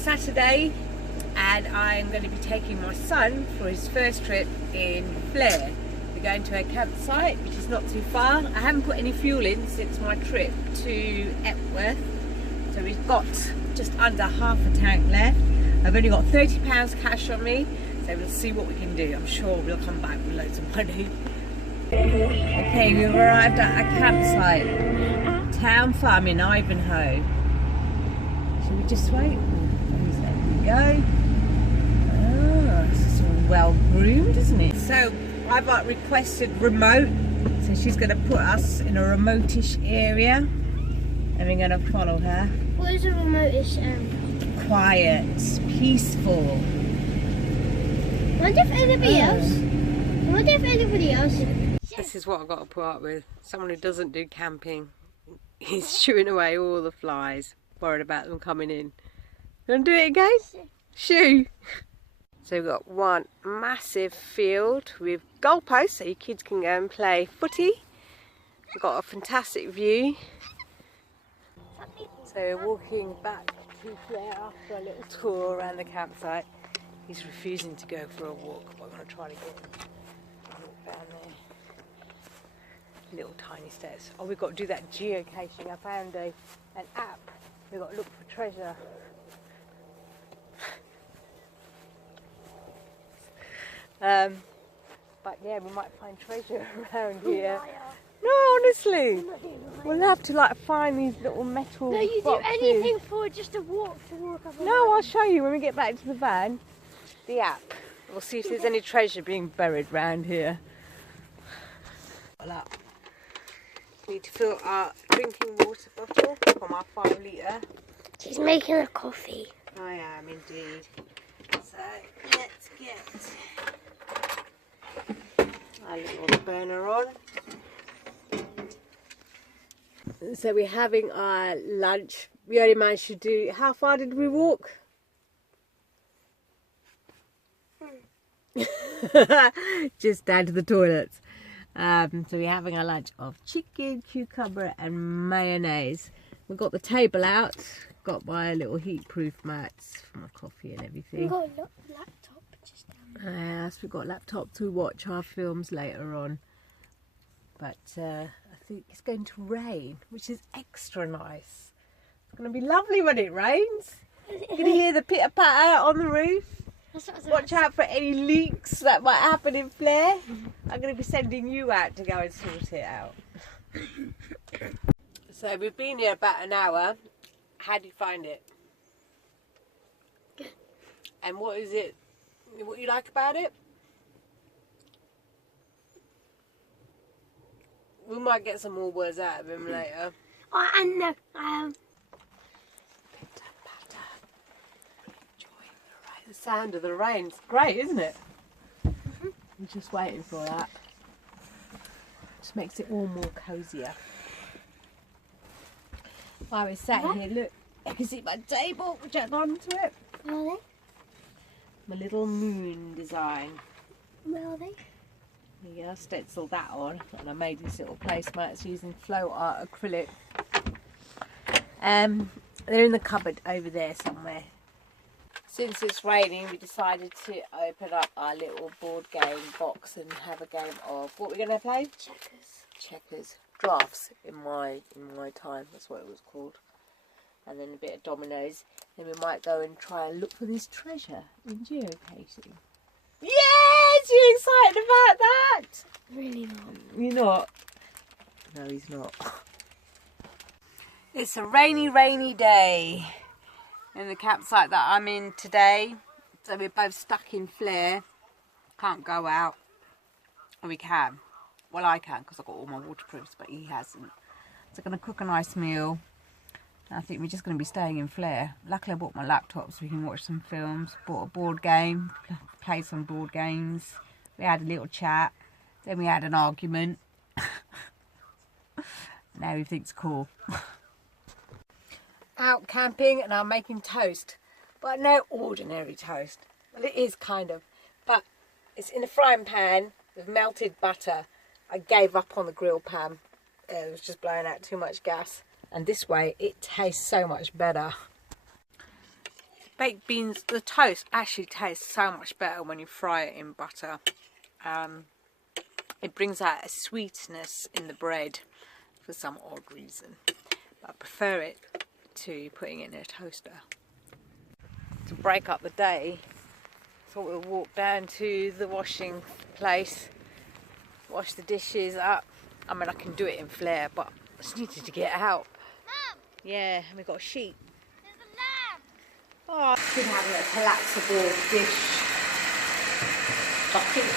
Saturday and I'm going to be taking my son for his first trip in Flare. We're going to a campsite which is not too far. I haven't put any fuel in since my trip to Epworth, so we've got just under half a tank left. I've only got £30 cash on me, so we'll see what we can do. I'm sure we'll come back with loads of money. Okay, we've arrived at a campsite, Town Farm in Ivanhoe. Shall we just wait? There we go. Oh, this is all well groomed, isn't it? So I've requested remote, so she's going to put us in a remotish area and we're going to follow her. What is a remotish area? Quiet, peaceful. I wonder if anybody else. This is what I've got to put up with. Someone who doesn't do camping. He's shooing away all the flies, worried about them coming in. You want to do it again? Shoo! So we've got one massive field with goalposts so your kids can go and play footy. We've got a fantastic view. So we're walking back to Flare after a little tour around the campsite. He's refusing to go for a walk, but I'm going to try to get him to walk down there. Little tiny steps. Oh, we've got to do that geocaching. I found an app. We've got to look for treasure. But yeah, we might find treasure around here. No, honestly. We'll have to like find these little metal No, you boxes. do anything for just a walk to walk up. No, I'll show you when we get back to the van. The app. We'll see if there's any treasure being buried around here. Well, we need to fill our drinking water bottle from our 5 litre. She's making a coffee. I am indeed. So let's get our little burner on. So we're having our lunch. We only managed to do, how far did we walk? Just down to the toilets. So we're having a lunch of chicken, cucumber and mayonnaise. We've got the table out, got my little heat-proof mats for my coffee and everything. We've got a laptop just down there. Yes, we've got a laptop to watch our films later on. But I think it's going to rain, which is extra nice. It's going to be lovely when it rains. You're going to hear the pitter-patter on the roof. Watch out for any leaks that might happen in Flare. I'm going to be sending you out to go and sort it out. So we've been here about an hour. How do you find it? Good. And what is it? What you like about it? We might get some more words out of him later. Oh, and no, The sound of the rain. It's great, isn't it? I'm just waiting for that. Just makes it all more cosier. While we're sat here, look, you can see my table, which I've gone to it. Where are they? My little moon design. Where are they? Yeah, I stenciled that on, and I made these little placemats using flow art acrylic. They're in the cupboard over there somewhere. Since it's raining, we decided to open up our little board game box and have a game of what we're going to play. Checkers. Drafts in my time. That's what it was called. And then a bit of dominoes. Then we might go and try and look for this treasure in geocaching. Yes! You excited about that? Really not. You're not? No, he's not. It's a rainy day in the campsite that I'm in today. So we're both stuck in Flare. Can't go out. Or we can. Well, I can because I've got all my waterproofs, but he hasn't. So I'm going to cook a nice meal. I think we're just going to be staying in Flare. Luckily I bought my laptop so we can watch some films. Bought a board game, played some board games. We had a little chat. Then we had an argument. Now everything's cool. Out camping and I'm making toast. But no ordinary toast. Well, it is kind of. But it's in a frying pan with melted butter. I gave up on the grill pan. It was just blowing out too much gas. And this way it tastes so much better. baked beans, the toast actually tastes so much better when you fry it in butter. It brings out a sweetness in the bread for some odd reason. But I prefer it to putting it in a toaster. To break up the day, thought we'll walk down to the washing place, wash the dishes up. I mean, I can do it in flare, but I just needed to get out. Mum, Yeah, and we've got a sheet. there's a lamb. Oh, I should have a collapsible dish bucket.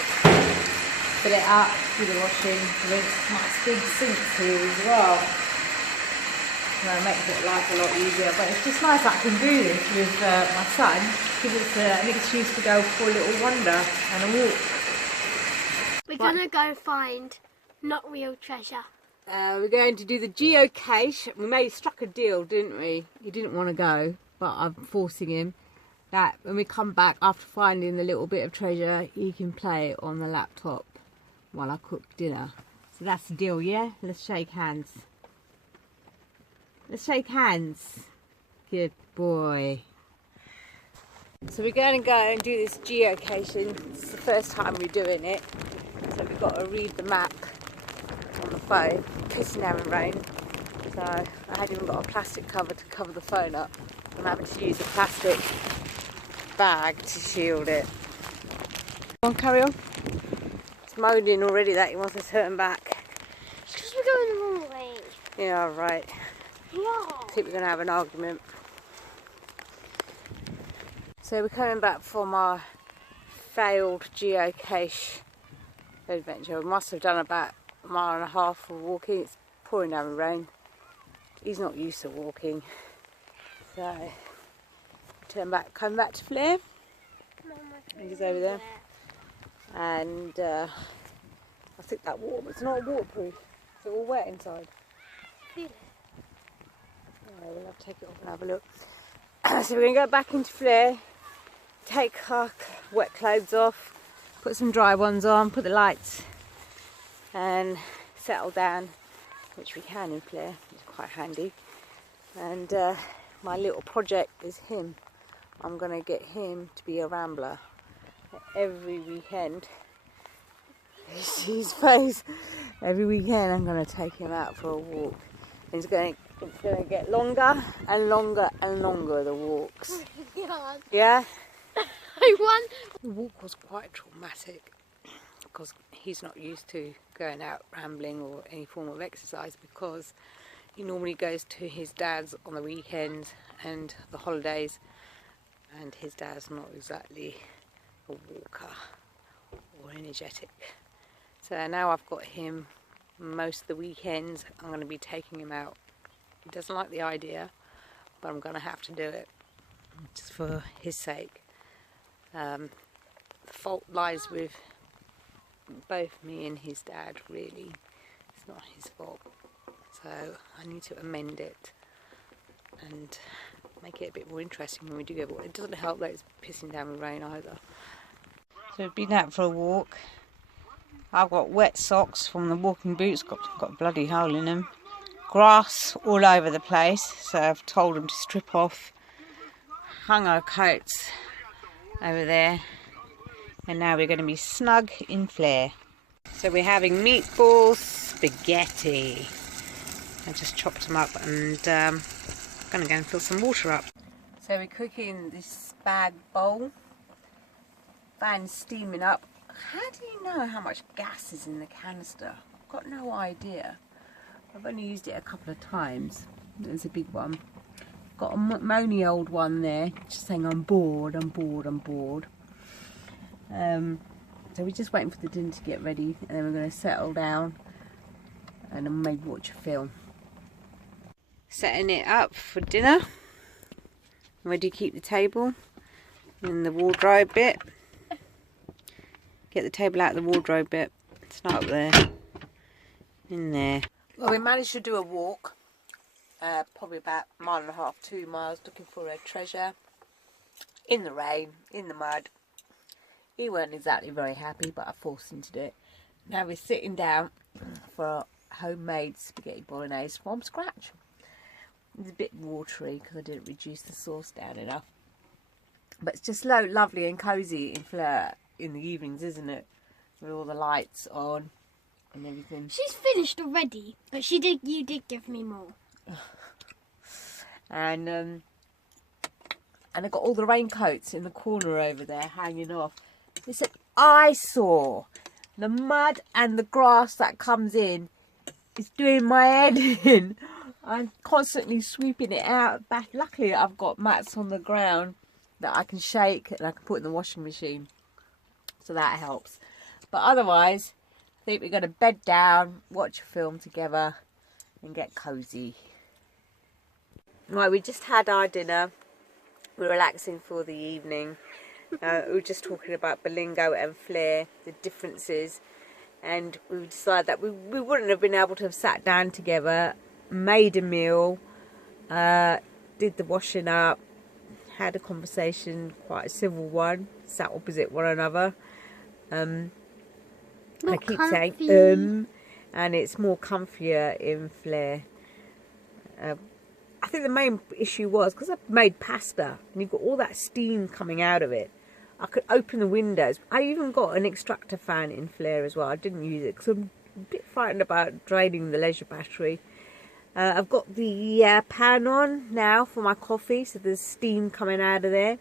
Fill it up, do the washing, rinse. Nice big sink here as well. It makes it life a lot easier, but it's just nice that I can do this with my son, because it's an excuse to go for a little wander and a walk. We're gonna go find not real treasure. We're going to do the geocache. We struck a deal, didn't we? He didn't want to go, but I'm forcing him. That when we come back after finding the little bit of treasure, he can play on the laptop while I cook dinner. So that's the deal, yeah? Let's shake hands. Let's shake hands. Good boy. So we're going to go and do this geocaching. It's the first time we're doing it. So we've got to read the map on the phone. Pissing down in rain. So I hadn't even got a plastic cover to cover the phone up. I'm having to use a plastic bag to shield it. Go on, carry on. It's moaning already that he wants to turn back. It's because we're going the wrong way. Yeah, right. Yeah. I think we're going to have an argument. So we're coming back from our failed geocache adventure. We must have done about a mile and a half of walking. It's pouring down with rain. He's not used to walking. So turn back, come back to Flair. He's over there. And I think that water, it's not waterproof. It's all wet inside. Feel it. We'll have to take it off and have a look. So we're going to go back into Flair, take our wet clothes off, put some dry ones on, put the lights and settle down, which we can in Flair. It's quite handy. And my little project is him. I'm going to get him to be a rambler every weekend. You see his face? Every weekend I'm going to take him out for a walk. It's going to get longer and longer and longer, the walks. God. Yeah? I won. The walk was quite traumatic because he's not used to going out rambling or any form of exercise, because he normally goes to his dad's on the weekends and the holidays, and his dad's not exactly a walker or energetic. So now I've got him most of the weekends. I'm going to be taking him out. He doesn't like the idea, but I'm going to have to do it just for his sake. The fault lies with both me and his dad, really. It's not his fault. So I need to amend it and make it a bit more interesting when we do go. But it doesn't help that it's pissing down with rain either. So we've been out for a walk. I've got wet socks from the walking boots, got a bloody hole in them. Grass all over the place, so I've told them to strip off. Hung our coats over there, and now we're going to be snug in Flair. So we're having meatballs, spaghetti. I just chopped them up and I'm going to go and fill some water up. So we're cooking this spag bowl. Fan's steaming up. How do you know how much gas is in the canister? I've got no idea. I've only used it a couple of times. There's a big one. Got a moany old one there, just saying I'm bored, I'm bored, I'm bored. So we're just waiting for the dinner to get ready, and then we're going to settle down and then maybe watch a film. Setting it up for dinner. Where do you keep the table? In the wardrobe bit. Get the table out of the wardrobe bit. It's not up there. In there. Well, we managed to do a walk. Probably about a mile and a half, 2 miles, looking for a treasure. In the rain, in the mud. He weren't exactly very happy, but I forced him to do it. Now we're sitting down for homemade spaghetti bolognese from scratch. It's a bit watery because I didn't reduce the sauce down enough. But it's just so lovely and cosy in Fleur in the evenings, isn't it? With all the lights on and everything. She's finished already, but you did give me more. And I've got all the raincoats in the corner over there hanging off. It's an eyesore. The mud and the grass that comes in is doing my head in. I'm constantly sweeping it out back. Luckily, I've got mats on the ground that I can shake and I can put in the washing machine. So that helps. But otherwise, I think we're going to bed down, watch a film together and get cosy. Right, we just had our dinner. We're relaxing for the evening. We were just talking about Berlingo and Fleur, the differences, and we decided that we wouldn't have been able to have sat down together, made a meal, did the washing up, had a conversation, quite a civil one, sat opposite one another. I keep saying and it's more comfier in Fleur. I think the main issue was because I made pasta and you've got all that steam coming out of it. I could open the windows. I even got an extractor fan in Fleur as well. I didn't use it because I'm a bit frightened about draining the leisure battery. I've got the pan on now for my coffee, so there's steam coming out of there.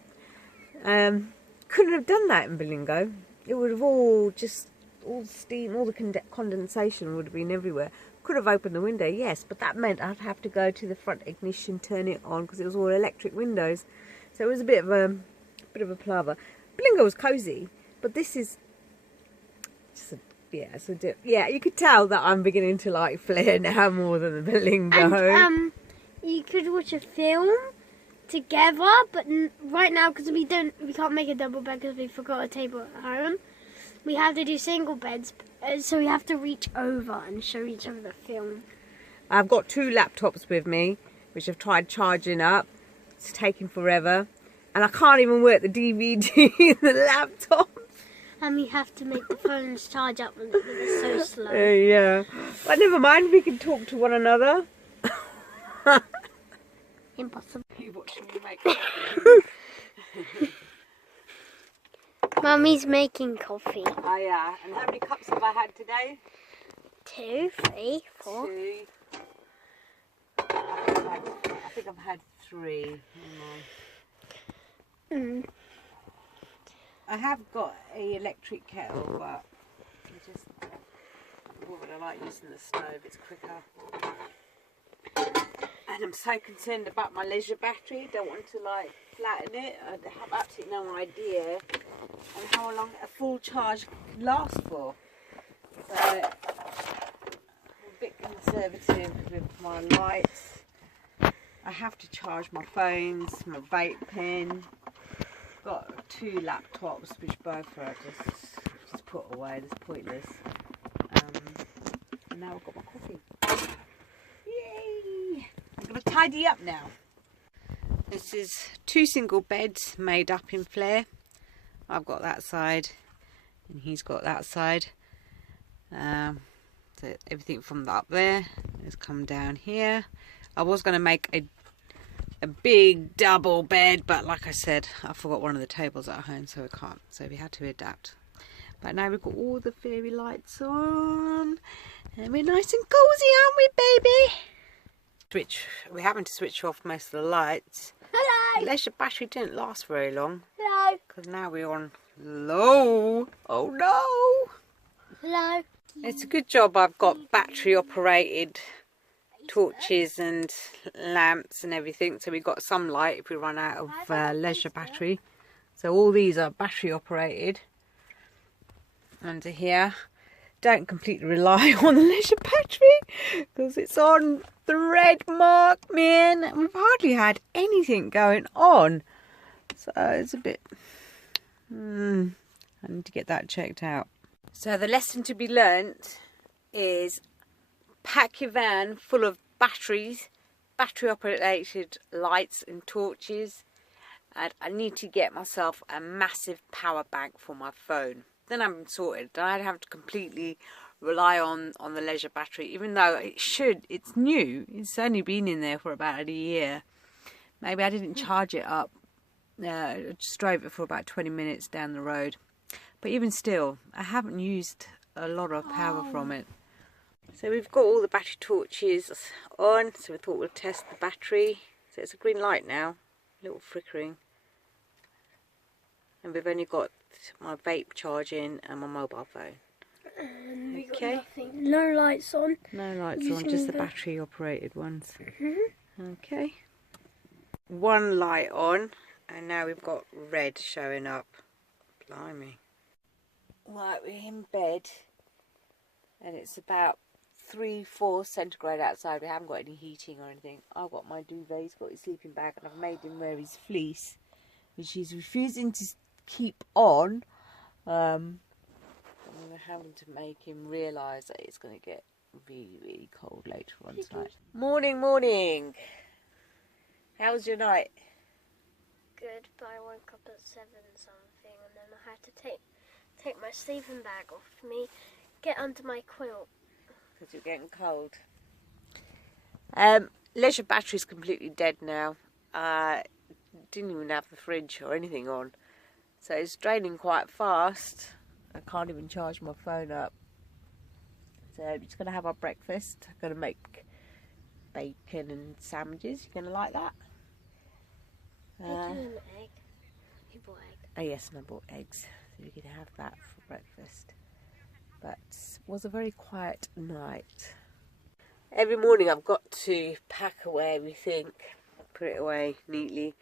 Couldn't have done that in Berlingo. It would have all the steam, all the condensation would have been everywhere. Could have opened the window, yes, but that meant I'd have to go to the front ignition, turn it on, because it was all electric windows. So it was a bit of a palaver. Berlingo was cosy, but this is just yeah, you could tell that I'm beginning to like Fleur now more than the Berlingo. And you could watch a film together, but right now because we can't make a double bed because we forgot a table at home. We have to do single beds, so we have to reach over and show each other the film. I've got 2 laptops with me, which I've tried charging up. It's taking forever. And I can't even work the DVD in the laptop. And we have to make the phones charge up when they're so slow. Yeah. But never mind, we can talk to one another. Impossible. You watching me make Mummy's making coffee. Oh yeah. And how many cups have I had today? 2, 3, 4. 2. I think I've had 3. I have got a electric kettle, but I like using the stove. It's quicker. And I'm so concerned about my leisure battery. Don't want to flatten it. I have absolutely no idea on how long a full charge lasts for. So I'm a bit conservative with my lights. I have to charge my phones, my vape pen. Got 2 laptops, which both are just put away. It's pointless. And now I've got my coffee. Yay! I'm going to tidy up now. This is 2 single beds made up in Fleur. I've got that side, and he's got that side. So everything from up there has come down here. I was going to make a big double bed, but like I said, I forgot one of the tables at home, so we can't. So we had to adapt. But now we've got all the fairy lights on, and we're nice and cozy, aren't we, baby? We're having to switch off most of the lights. Hello. The leisure battery didn't last very long. Hello. Because now we're on low. Oh no. Hello. It's a good job I've got battery operated torches and lamps and everything, so we've got some light if we run out of leisure battery. So all these are battery operated. Under here, don't completely rely on the leisure battery because it's on the red mark, man. We've hardly had anything going on, so it's a bit I need to get that checked out. So the lesson to be learnt is pack your van full of batteries, battery operated lights and torches, and I need to get myself a massive power bank for my phone. Then I'm sorted. I don't have to completely rely on the leisure battery, even though it's new. It's only been in there for about a year. Maybe I didn't charge it up I just drove it for about 20 minutes down the road. But even still, I haven't used a lot of power from it. So we've got all the battery torches on, so we thought we'll test the battery. So it's a green light now, a little flickering. And we've only got my vape charging and my mobile phone. And we got nothing. No lights on. No lights on, just the battery operated ones. Okay. One light on, and now we've got red showing up. Blimey. Right, we're in bed, and it's about 3-4 centigrade outside. We haven't got any heating or anything. I've got my duvet, he's got his sleeping bag, and I've made him wear his fleece, which he's refusing to keep on. And we're having to make him realise that it's going to get really, really cold later on tonight. Morning, morning. How was your night? Good, but I woke up at 7 something, and then I had to take my sleeping bag off me, get under my quilt. Because you're getting cold. Leisure battery's completely dead now. Didn't even have the fridge or anything on. So it's draining quite fast. I can't even charge my phone up. So I'm just going to have our breakfast. I'm going to make bacon and sandwiches. You going to like that? Bacon and egg. You bought egg. Oh yes, and I bought eggs. So we can have that for breakfast. But it was a very quiet night. Every morning I've got to pack away everything, put it away neatly.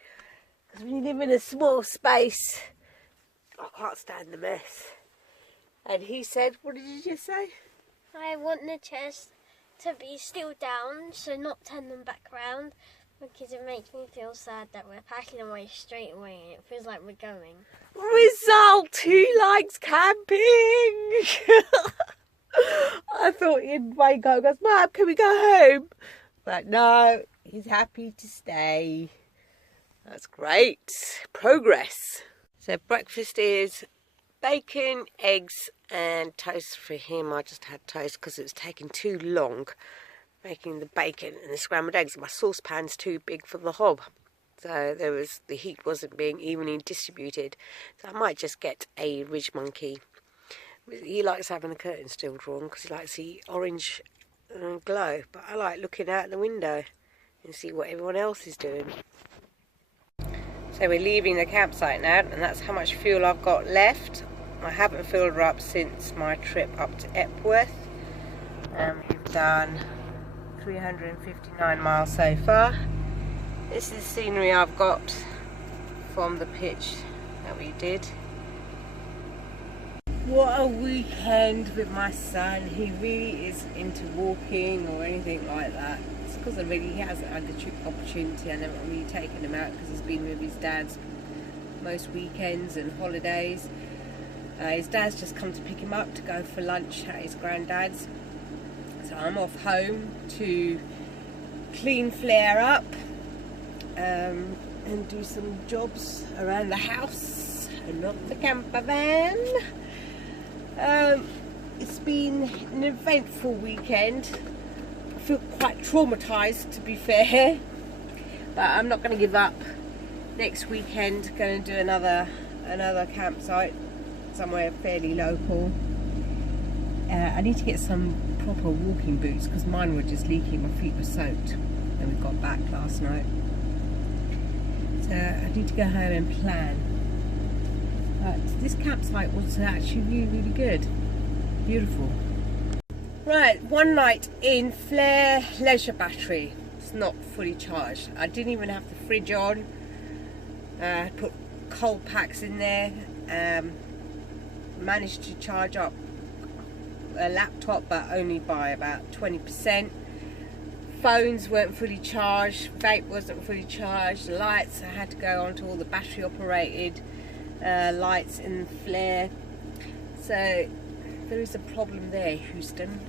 Because when you live in a small space, I can't stand the mess. And he said, what did you just say? I want the chairs to be still down, so not turn them back round, because it makes me feel sad that we're packing away straight away and it feels like we're going. Result! He likes camping! I thought he'd wake up and goes, Mum, can we go home? But no, he's happy to stay. That's great. Progress. So breakfast is bacon, eggs and toast for him. I just had toast because it was taking too long making the bacon and the scrambled eggs. My saucepan's too big for the hob. So the heat wasn't being evenly distributed. So I might just get a Ridge Monkey. He likes having the curtains still drawn because he likes the orange glow. But I like looking out the window and see what everyone else is doing. So we're leaving the campsite now, and that's how much fuel I've got left. I haven't filled her up since my trip up to Epworth. We've done 359 miles so far. This is the scenery I've got from the pitch that we did. What a weekend with my son. He really is into walking or anything like that. It's because he hasn't had the opportunity. I never really taken him out because he's been with his dad's most weekends and holidays. His dad's just come to pick him up to go for lunch at his granddad's. So I'm off home to clean Flair up and do some jobs around the house and not the camper van. It's been an eventful weekend. I feel quite traumatised, to be fair, but I'm not going to give up. Next weekend, going to do another campsite somewhere fairly local. I need to get some proper walking boots because mine were just leaking. My feet were soaked when we got back last night. So I need to go home and plan. This campsite was actually really, really good. Beautiful. Right, one night in Flair leisure battery. It's not fully charged. I didn't even have the fridge on. I put cold packs in there. Managed to charge up a laptop, but only by about 20%. Phones weren't fully charged. Vape wasn't fully charged. Lights, I had to go onto all the battery operated lights in Flair. So there is a problem there, Houston.